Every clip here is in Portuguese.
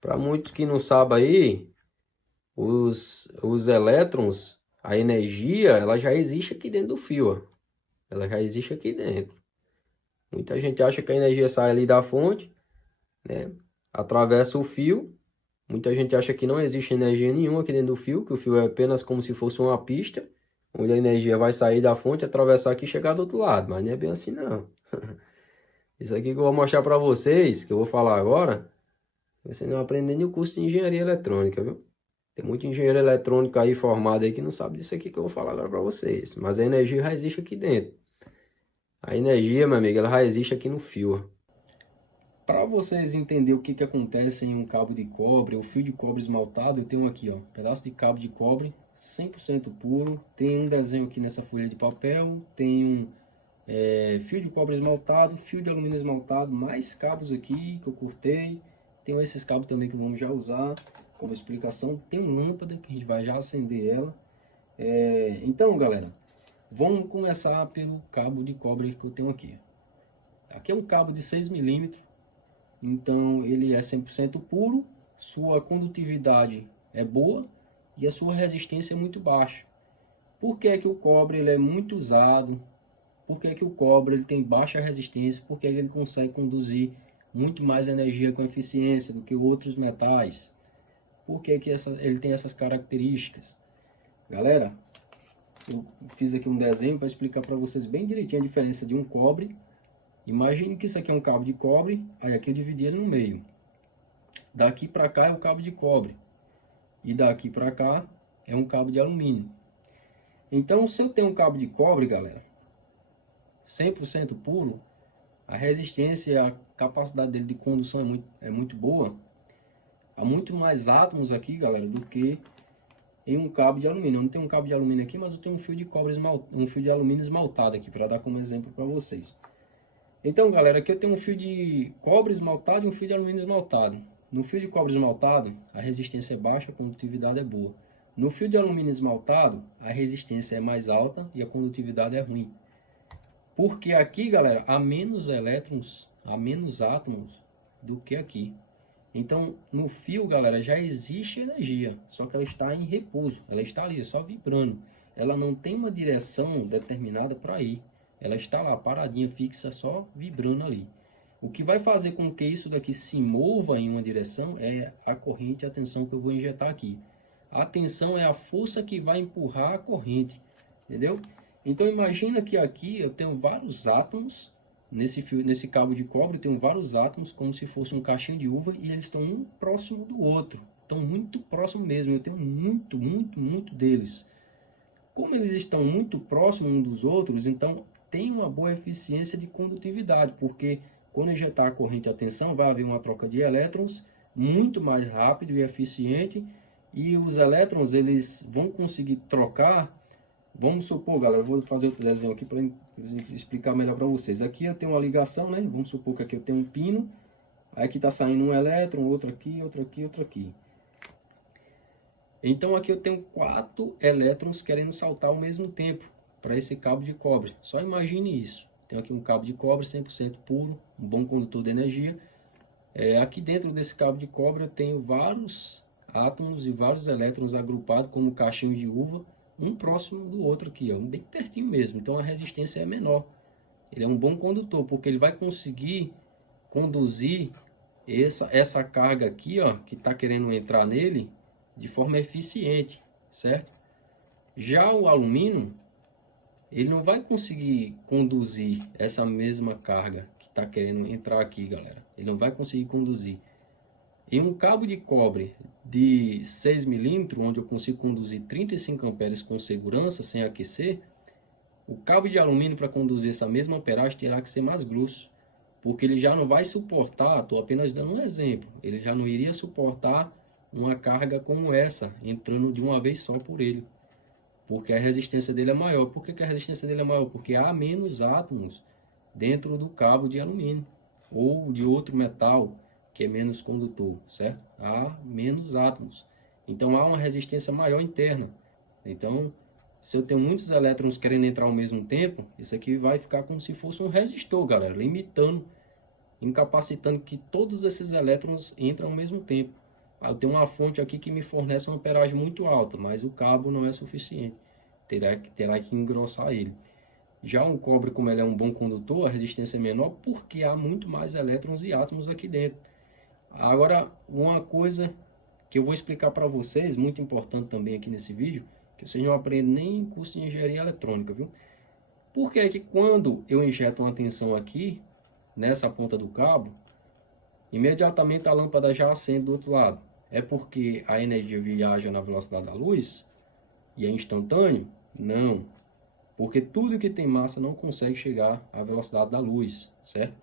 Para muitos que não sabem aí, os elétrons, a energia, ela já existe aqui dentro do fio, ó. Ela já existe aqui dentro. Muita gente acha que a energia sai ali da fonte, né? Atravessa o fio. Muita gente acha que não existe energia nenhuma aqui dentro do fio, que o fio é apenas como se fosse uma pista, onde a energia vai sair da fonte, atravessar aqui e chegar do outro lado. Mas não é bem assim, não. Isso aqui que eu vou mostrar para vocês, que eu vou falar agora, você não aprende nem o curso de engenharia eletrônica, viu? Tem muito engenheiro eletrônico aí formado aí que não sabe disso aqui que eu vou falar agora para vocês. Mas a energia já existe aqui dentro. A energia, meu amigo, ela já existe aqui no fio. Para vocês entenderem o que acontece em um cabo de cobre, o fio de cobre esmaltado, eu tenho aqui, ó, um pedaço de cabo de cobre 100% puro. Tem um desenho aqui nessa folha de papel, tem um fio de cobre esmaltado, fio de alumínio esmaltado, mais cabos aqui que eu cortei. Tem esses cabos também que vamos já usar como explicação. Tem uma lâmpada que a gente vai já acender ela. Então, galera, vamos começar pelo cabo de cobre que eu tenho aqui. Aqui é um cabo de 6 milímetros. Então ele é 100% puro, sua condutividade é boa e a sua resistência é muito baixa. Por que é que o cobre ele é muito usado? Por que é que o cobre ele tem baixa resistência? Porque ele consegue conduzir muito mais energia com eficiência do que outros metais. Por que é que ele tem essas características? Galera, eu fiz aqui um desenho para explicar para vocês bem direitinho a diferença de um cobre. Imagine que isso aqui é um cabo de cobre, aí aqui eu dividi ele no meio. Daqui para cá é o cabo de cobre e daqui para cá é um cabo de alumínio. Então, se eu tenho um cabo de cobre, galera, 100% puro, a resistência e a capacidade dele de condução é muito boa. Há muito mais átomos aqui, galera, do que em um cabo de alumínio. Eu não tenho um cabo de alumínio aqui, mas eu tenho um fio de cobre um fio de alumínio esmaltado aqui para dar como exemplo para vocês. Então, galera, aqui eu tenho um fio de cobre esmaltado e um fio de alumínio esmaltado. No fio de cobre esmaltado, a resistência é baixa, a condutividade é boa. No fio de alumínio esmaltado, a resistência é mais alta e a condutividade é ruim. Porque aqui, galera, há menos elétrons, há menos átomos do que aqui. Então, no fio, galera, já existe energia, só que ela está em repouso. Ela está ali, só vibrando. Ela não tem uma direção determinada para ir. Ela está lá, paradinha, fixa, só vibrando ali. O que vai fazer com que isso daqui se mova em uma direção é a corrente e a tensão que eu vou injetar aqui. A tensão é a força que vai empurrar a corrente, entendeu? Então imagina que aqui eu tenho vários átomos, nesse cabo de cobre eu tenho vários átomos, como se fosse um cachinho de uva, e eles estão um próximo do outro. Estão muito próximo mesmo, eu tenho muito deles. Como eles estão muito próximos uns dos outros, então tem uma boa eficiência de condutividade, porque quando injetar a corrente e a tensão, vai haver uma troca de elétrons muito mais rápido e eficiente, e os elétrons eles vão conseguir trocar. Vamos supor, galera, eu vou fazer outro desenho aqui para explicar melhor para vocês. Aqui eu tenho uma ligação, né? Vamos supor que aqui eu tenho um pino, aí aqui está saindo um elétron, outro aqui, outro aqui, outro aqui. Então aqui eu tenho 4 elétrons querendo saltar ao mesmo tempo para esse cabo de cobre. Só imagine isso. Tenho aqui um cabo de cobre 100% puro, um bom condutor de energia. Aqui dentro desse cabo de cobre eu tenho vários átomos e vários elétrons agrupados como cachinhos de uva, um próximo do outro aqui, ó, bem pertinho mesmo. Então a resistência é menor. Ele é um bom condutor porque ele vai conseguir conduzir essa carga aqui, ó, que está querendo entrar nele, de forma eficiente, certo? Já o alumínio, ele não vai conseguir conduzir essa mesma carga que está querendo entrar aqui, galera. Ele não vai conseguir conduzir. Em um cabo de cobre de 6 milímetros, onde eu consigo conduzir 35 amperes com segurança, sem aquecer, o cabo de alumínio para conduzir essa mesma amperagem terá que ser mais grosso, porque ele já não vai suportar, estou apenas dando um exemplo, ele já não iria suportar uma carga como essa, entrando de uma vez só por ele, porque a resistência dele é maior. Por que a resistência dele é maior? Porque há menos átomos dentro do cabo de alumínio, ou de outro metal, que é menos condutor, certo? Há menos átomos, então há uma resistência maior interna. Então, se eu tenho muitos elétrons querendo entrar ao mesmo tempo, isso aqui vai ficar como se fosse um resistor, galera, limitando, incapacitando que todos esses elétrons entrem ao mesmo tempo. Eu tenho uma fonte aqui que me fornece uma amperagem muito alta, mas o cabo não é suficiente. Terá que engrossar ele. Já o cobre, como ele é um bom condutor, a resistência é menor porque há muito mais elétrons e átomos aqui dentro. Agora, uma coisa que eu vou explicar para vocês, muito importante também aqui nesse vídeo, que vocês não aprendem nem em curso de engenharia eletrônica, viu? Por que é que quando eu injeto uma tensão aqui, nessa ponta do cabo, imediatamente a lâmpada já acende do outro lado? É porque a energia viaja na velocidade da luz e é instantâneo? Não. Porque tudo que tem massa não consegue chegar à velocidade da luz, certo?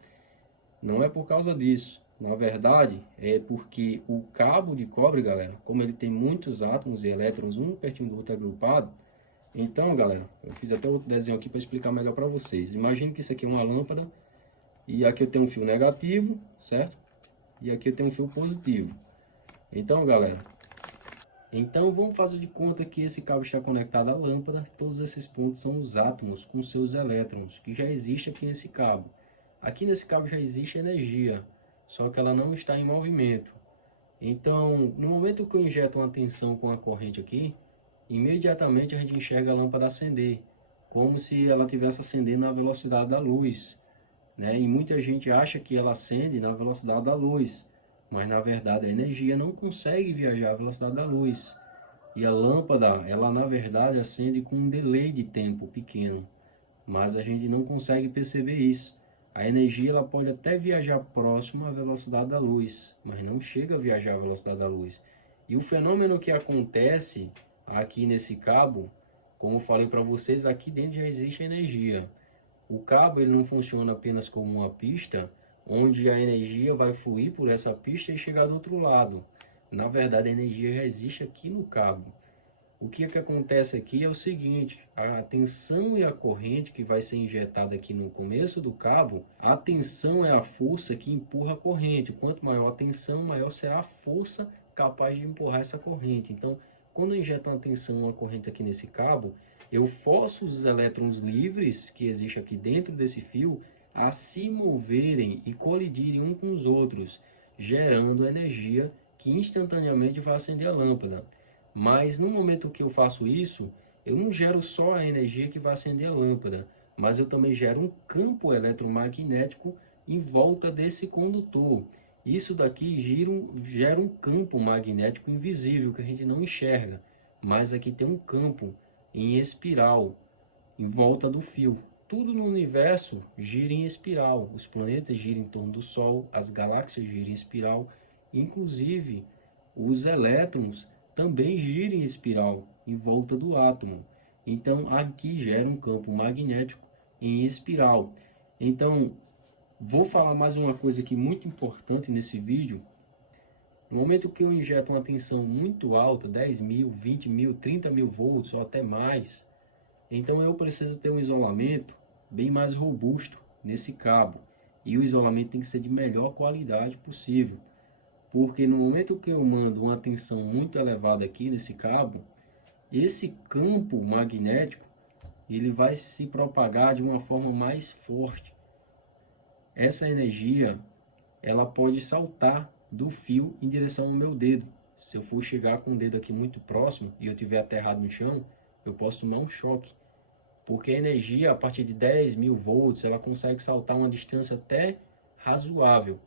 Não é por causa disso. Na verdade, é porque o cabo de cobre, galera, como ele tem muitos átomos e elétrons, um pertinho do outro agrupado, então, galera, eu fiz até outro desenho aqui para explicar melhor para vocês. Imagine que isso aqui é uma lâmpada e aqui eu tenho um fio negativo, certo? E aqui eu tenho um fio positivo. Então, galera, vamos fazer de conta que esse cabo está conectado à lâmpada. Todos esses pontos são os átomos com seus elétrons, que já existe aqui nesse cabo. Aqui nesse cabo já existe energia, só que ela não está em movimento. Então, no momento que eu injeto uma tensão com a corrente aqui, imediatamente a gente enxerga a lâmpada acender, como se ela estivesse acendendo na velocidade da luz, né? E muita gente acha que ela acende na velocidade da luz, mas na verdade a energia não consegue viajar à velocidade da luz. E a lâmpada, ela na verdade acende com um delay de tempo pequeno, mas a gente não consegue perceber isso. A energia ela pode até viajar próximo à velocidade da luz, mas não chega a viajar à velocidade da luz. E o fenômeno que acontece aqui nesse cabo, como eu falei para vocês, aqui dentro já existe energia. O cabo ele não funciona apenas como uma pista, onde a energia vai fluir por essa pista e chegar do outro lado. Na verdade, a energia já existe aqui no cabo. O que acontece aqui é o seguinte, a tensão e a corrente que vai ser injetada aqui no começo do cabo, a tensão é a força que empurra a corrente. Quanto maior a tensão, maior será a força capaz de empurrar essa corrente. Então, quando eu injeto uma tensão, uma corrente aqui nesse cabo, eu forço os elétrons livres que existem aqui dentro desse fio a se moverem e colidirem uns com os outros, gerando energia que instantaneamente vai acender a lâmpada. Mas no momento que eu faço isso, eu não gero só a energia que vai acender a lâmpada, mas eu também gero um campo eletromagnético em volta desse condutor. Isso daqui gera um campo magnético invisível que a gente não enxerga, mas aqui tem um campo em espiral em volta do fio. Tudo no universo gira em espiral. Os planetas giram em torno do Sol, as galáxias giram em espiral, inclusive os elétrons também giram em espiral em volta do átomo. Então aqui gera um campo magnético em espiral. Então vou falar mais uma coisa aqui muito importante nesse vídeo. No momento que eu injeto uma tensão muito alta, 10.000, 20.000, 30.000 volts ou até mais, então eu preciso ter um isolamento bem mais robusto nesse cabo. E o isolamento tem que ser de melhor qualidade possível. Porque no momento que eu mando uma tensão muito elevada aqui nesse cabo, esse campo magnético ele vai se propagar de uma forma mais forte. Essa energia ela pode saltar do fio em direção ao meu dedo. Se eu for chegar com o dedo aqui muito próximo e eu estiver aterrado no chão, eu posso tomar um choque. Porque a energia, a partir de 10.000 volts, ela consegue saltar uma distância até razoável.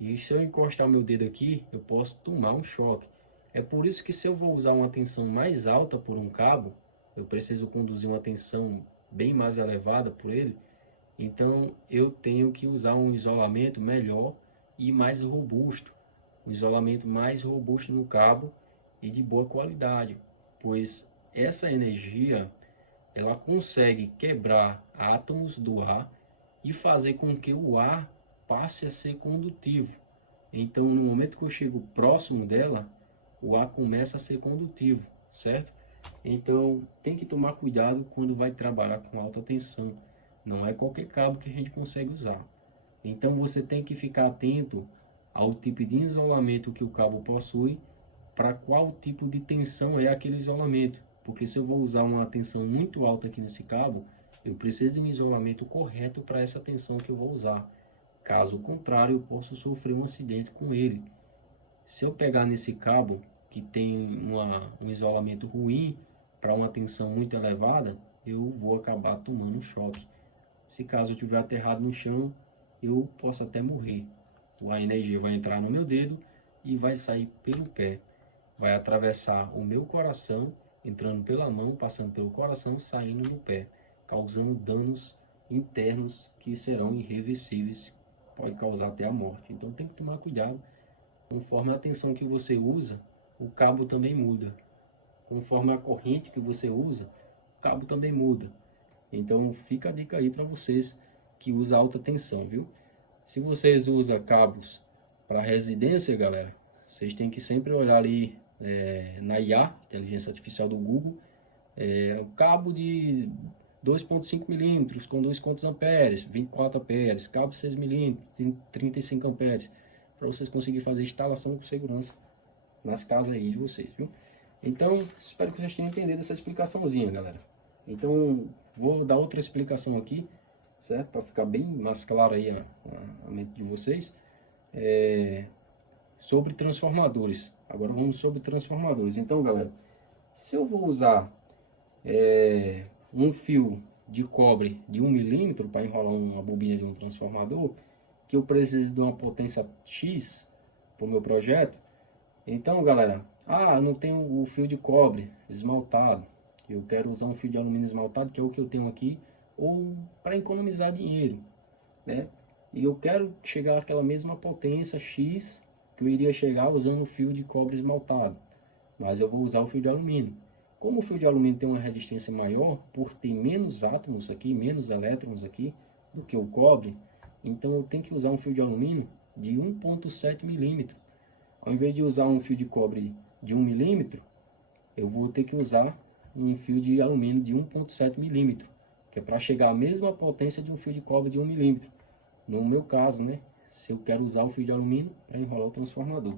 E se eu encostar o meu dedo aqui, eu posso tomar um choque. É por isso que se eu vou usar uma tensão mais alta por um cabo, eu preciso conduzir uma tensão bem mais elevada por ele, então eu tenho que usar um isolamento melhor e mais robusto. Um isolamento mais robusto no cabo e de boa qualidade, pois essa energia ela consegue quebrar átomos do ar e fazer com que o ar passe a ser condutivo. Então, no momento que eu chego próximo dela, o ar começa a ser condutivo, certo? Então, tem que tomar cuidado quando vai trabalhar com alta tensão. Não é qualquer cabo que a gente consegue usar. Então, você tem que ficar atento ao tipo de isolamento que o cabo possui, para qual tipo de tensão é aquele isolamento. Porque se eu vou usar uma tensão muito alta aqui nesse cabo, eu preciso de um isolamento correto para essa tensão que eu vou usar. Caso contrário, eu posso sofrer um acidente com ele. Se eu pegar nesse cabo que tem um isolamento ruim para uma tensão muito elevada, eu vou acabar tomando um choque. Se caso eu estiver aterrado no chão, eu posso até morrer. A energia vai entrar no meu dedo e vai sair pelo pé. Vai atravessar o meu coração, entrando pela mão, passando pelo coração, saindo no pé, causando danos internos que serão irreversíveis, pode causar até a morte. Então tem que tomar cuidado. Conforme a tensão que você usa, o cabo também muda. Conforme a corrente que você usa, o cabo também muda. Então fica a dica aí para vocês que usam alta tensão, viu? Se vocês usam cabos para residência, galera, vocês têm que sempre olhar ali na IA, inteligência artificial do Google, o cabo de 2,5 milímetros com 2 quantos amperes, 24 amperes, cabo 6 milímetros, 35 amperes, para vocês conseguirem fazer instalação com segurança nas casas aí de vocês, viu? Então, espero que vocês tenham entendido essa explicaçãozinha, galera. Então, vou dar outra explicação aqui, certo? Para ficar bem mais claro aí a mente de vocês, sobre transformadores. Agora vamos sobre transformadores. Então, galera, se eu vou usar um fio de cobre de 1 milímetro para enrolar uma bobina de um transformador, que eu preciso de uma potência X para o meu projeto, então, galera, eu não tenho o fio de cobre esmaltado, eu quero usar um fio de alumínio esmaltado, que é o que eu tenho aqui, ou para economizar dinheiro, né? E eu quero chegar àquela mesma potência X que eu iria chegar usando o fio de cobre esmaltado, mas eu vou usar o fio de alumínio. Como o fio de alumínio tem uma resistência maior, por ter menos átomos aqui, menos elétrons aqui, do que o cobre, então eu tenho que usar um fio de alumínio de 1,7 milímetro. Ao invés de usar um fio de cobre de 1 milímetro, eu vou ter que usar um fio de alumínio de 1,7 milímetro, que é para chegar à mesma potência de um fio de cobre de 1 milímetro. No meu caso, né, se eu quero usar o fio de alumínio para enrolar o transformador,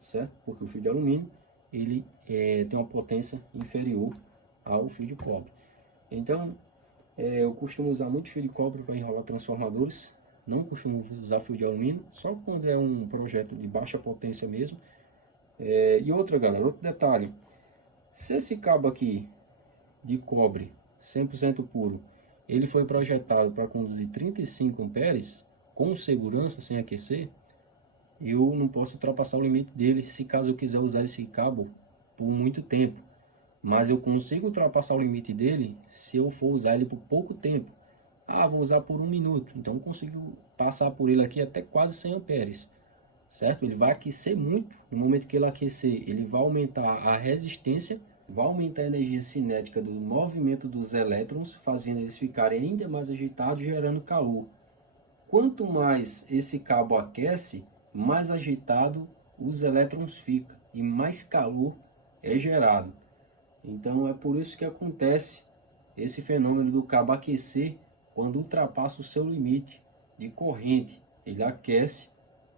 certo? Porque o fio de alumínio ele tem uma potência inferior ao fio de cobre. Então, eu costumo usar muito fio de cobre para enrolar transformadores. Não costumo usar fio de alumínio, só quando é um projeto de baixa potência mesmo. E outra, galera, outro detalhe. Se esse cabo aqui de cobre 100% puro, ele foi projetado para conduzir 35 amperes, com segurança, sem aquecer, eu não posso ultrapassar o limite dele, se caso eu quiser usar esse cabo por muito tempo. Mas eu consigo ultrapassar o limite dele se eu for usar ele por pouco tempo. Vou usar por 1 minuto, então eu consigo passar por ele aqui até quase 100 amperes, certo? Ele vai aquecer muito, no momento que ele aquecer, ele vai aumentar a resistência, vai aumentar a energia cinética do movimento dos elétrons, fazendo eles ficarem ainda mais agitados, gerando calor. Quanto mais esse cabo aquece, mais agitado os elétrons ficam e mais calor é gerado. Então é por isso que acontece esse fenômeno do cabo aquecer quando ultrapassa o seu limite de corrente. Ele aquece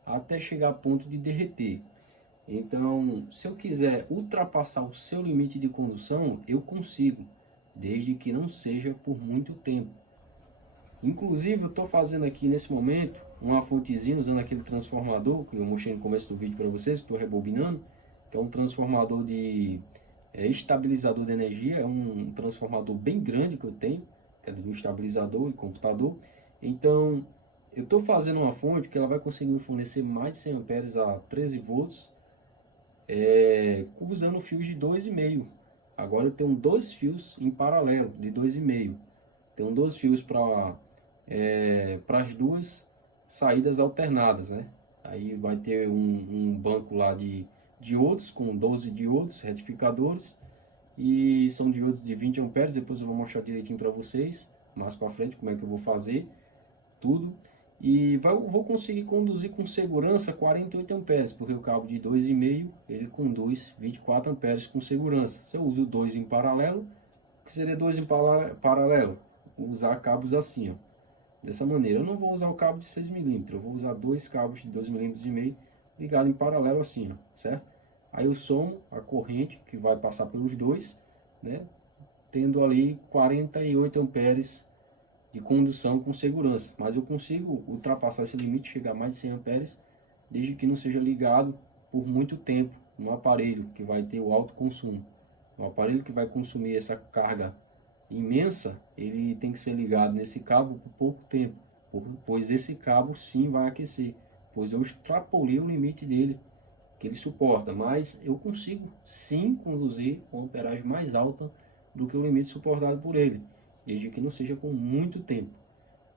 até chegar a ponto de derreter. Então, se eu quiser ultrapassar o seu limite de condução, eu consigo, desde que não seja por muito tempo. Inclusive, eu estou fazendo aqui nesse momento uma fontezinha usando aquele transformador que eu mostrei no começo do vídeo para vocês, que estou rebobinando, que é um transformador de estabilizador de energia, é um transformador bem grande que eu tenho, que é de um estabilizador e computador. Então, eu estou fazendo uma fonte que ela vai conseguir fornecer mais de 100 amperes a 13 volts, usando fios de 2,5. Agora eu tenho dois fios em paralelo, de 2,5. Tenho dois fios para as duas saídas alternadas, né? Aí vai ter um banco lá de diodos, com 12 diodos retificadores, e são diodos de 20 amperes. Depois eu vou mostrar direitinho para vocês mais para frente como é que eu vou fazer tudo, e vou conseguir conduzir com segurança 48 amperes, porque o cabo de 2,5 ele conduz 24 amperes com segurança. Se eu uso dois em paralelo, o que seria dois em paralelo? Vou usar cabos assim, ó, dessa maneira. Eu não vou usar o cabo de 6 milímetros, eu vou usar dois cabos de 2,5 milímetros ligado em paralelo assim, ó, certo? Aí eu somo a corrente que vai passar pelos dois, né, tendo ali 48 amperes de condução com segurança. Mas eu consigo ultrapassar esse limite, chegar a mais de 100 amperes, desde que não seja ligado por muito tempo um aparelho que vai ter o alto consumo. Um aparelho que vai consumir essa carga imensa, ele tem que ser ligado nesse cabo por pouco tempo, pois esse cabo sim vai aquecer, pois eu extrapolei o limite dele, que ele suporta, mas eu consigo sim conduzir com amperagem mais alta do que o limite suportado por ele, desde que não seja por muito tempo.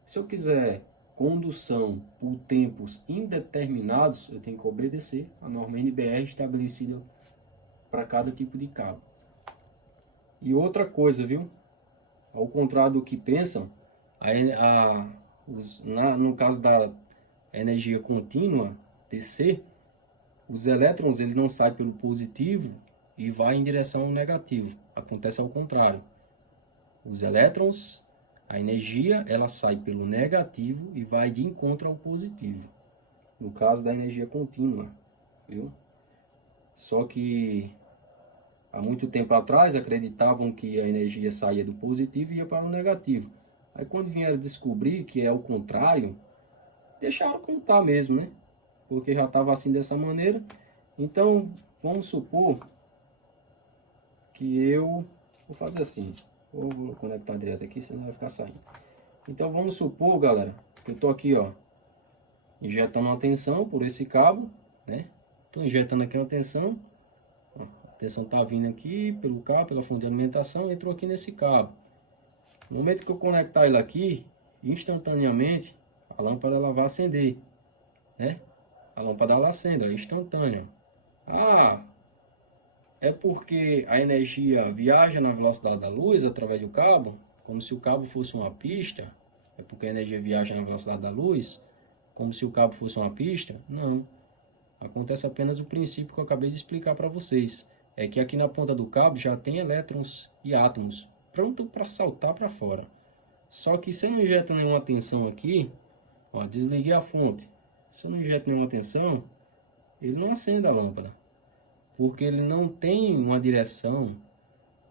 Se eu quiser condução por tempos indeterminados, eu tenho que obedecer a norma NBR estabelecida para cada tipo de cabo. E outra coisa, viu? Ao contrário do que pensam, no caso da energia contínua, DC, os elétrons ele não saem pelo positivo e vai em direção ao negativo. Acontece ao contrário. Os elétrons, a energia, ela sai pelo negativo e vai de encontro ao positivo. No caso da energia contínua, viu? Só que há muito tempo atrás acreditavam que a energia saía do positivo e ia para o negativo. Aí quando vieram descobrir que é o contrário, deixaram contar mesmo, né? Porque já estava assim dessa maneira. Então, vamos supor que eu vou fazer assim. Vou conectar direto aqui, senão vai ficar saindo. Então, vamos supor, galera, que eu estou aqui, ó, injetando uma tensão por esse cabo, né? Estou injetando aqui uma tensão. A tensão está vindo aqui pelo cabo, pela fonte de alimentação, entrou aqui nesse cabo. No momento que eu conectar ele aqui, instantaneamente, a lâmpada ela vai acender, né? A lâmpada ela acende, é instantânea. Ah, é porque a energia viaja na velocidade da luz através do cabo, como se o cabo fosse uma pista. É porque a energia viaja na velocidade da luz, como se o cabo fosse uma pista? Não. Acontece apenas o princípio que eu acabei de explicar para vocês. É que aqui na ponta do cabo já tem elétrons e átomos pronto para saltar para fora. Só que se eu não injeto nenhuma tensão aqui, ó, desliguei a fonte. Se eu não injeto nenhuma tensão, ele não acende a lâmpada, porque ele não tem uma direção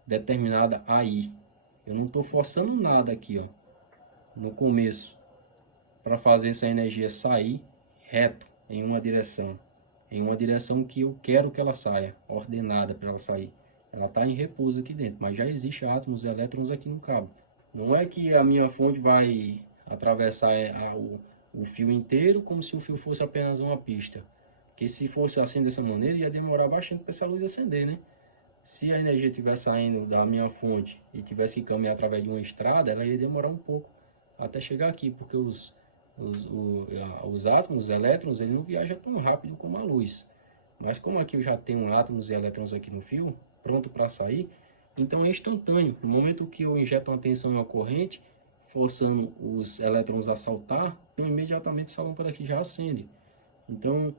determinada aí. Eu não estou forçando nada aqui, ó, no começo, para fazer essa energia sair reto em uma direção que eu quero que ela saia, ordenada para ela sair. Ela está em repouso aqui dentro, mas já existe átomos e elétrons aqui no cabo. Não é que a minha fonte vai atravessar o fio inteiro como se o fio fosse apenas uma pista. Porque se fosse assim dessa maneira, ia demorar bastante para essa luz acender, né? Se a energia estiver saindo da minha fonte e tivesse que caminhar através de uma estrada, ela ia demorar um pouco até chegar aqui, porque os átomos, os elétrons, ele não viaja tão rápido como a luz. Mas como aqui eu já tenho átomos e elétrons aqui no fio, pronto para sair, então é instantâneo. No momento que eu injeto uma tensão em uma corrente, forçando os elétrons a saltar, então imediatamente essa lâmpada aqui já acende. Então,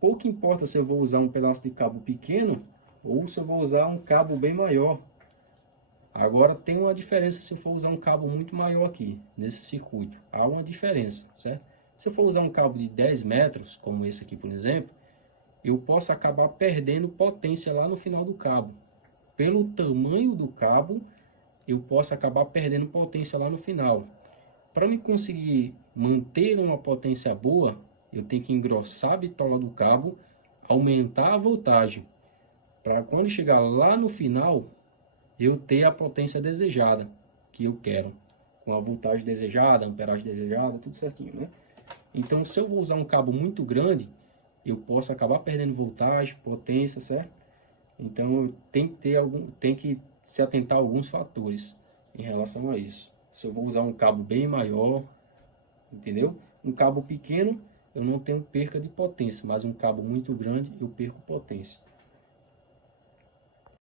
pouco importa se eu vou usar um pedaço de cabo pequeno ou se eu vou usar um cabo bem maior. Agora tem uma diferença se eu for usar um cabo muito maior aqui, nesse circuito. Há uma diferença, certo? Se eu for usar um cabo de 10 metros, como esse aqui, por exemplo, eu posso acabar perdendo potência lá no final do cabo. Pelo tamanho do cabo, eu posso acabar perdendo potência lá no final. Para me conseguir manter uma potência boa, eu tenho que engrossar a bitola do cabo, aumentar a voltagem, para quando chegar lá no final, eu ter a potência desejada, que eu quero, com a voltagem desejada, a amperagem desejada, tudo certinho, né? Então, se eu vou usar um cabo muito grande, eu posso acabar perdendo voltagem, potência, certo? Então, eu tenho que se atentar a alguns fatores em relação a isso. Se eu vou usar um cabo bem maior, entendeu? Um cabo pequeno, eu não tenho perca de potência, mas um cabo muito grande, eu perco potência.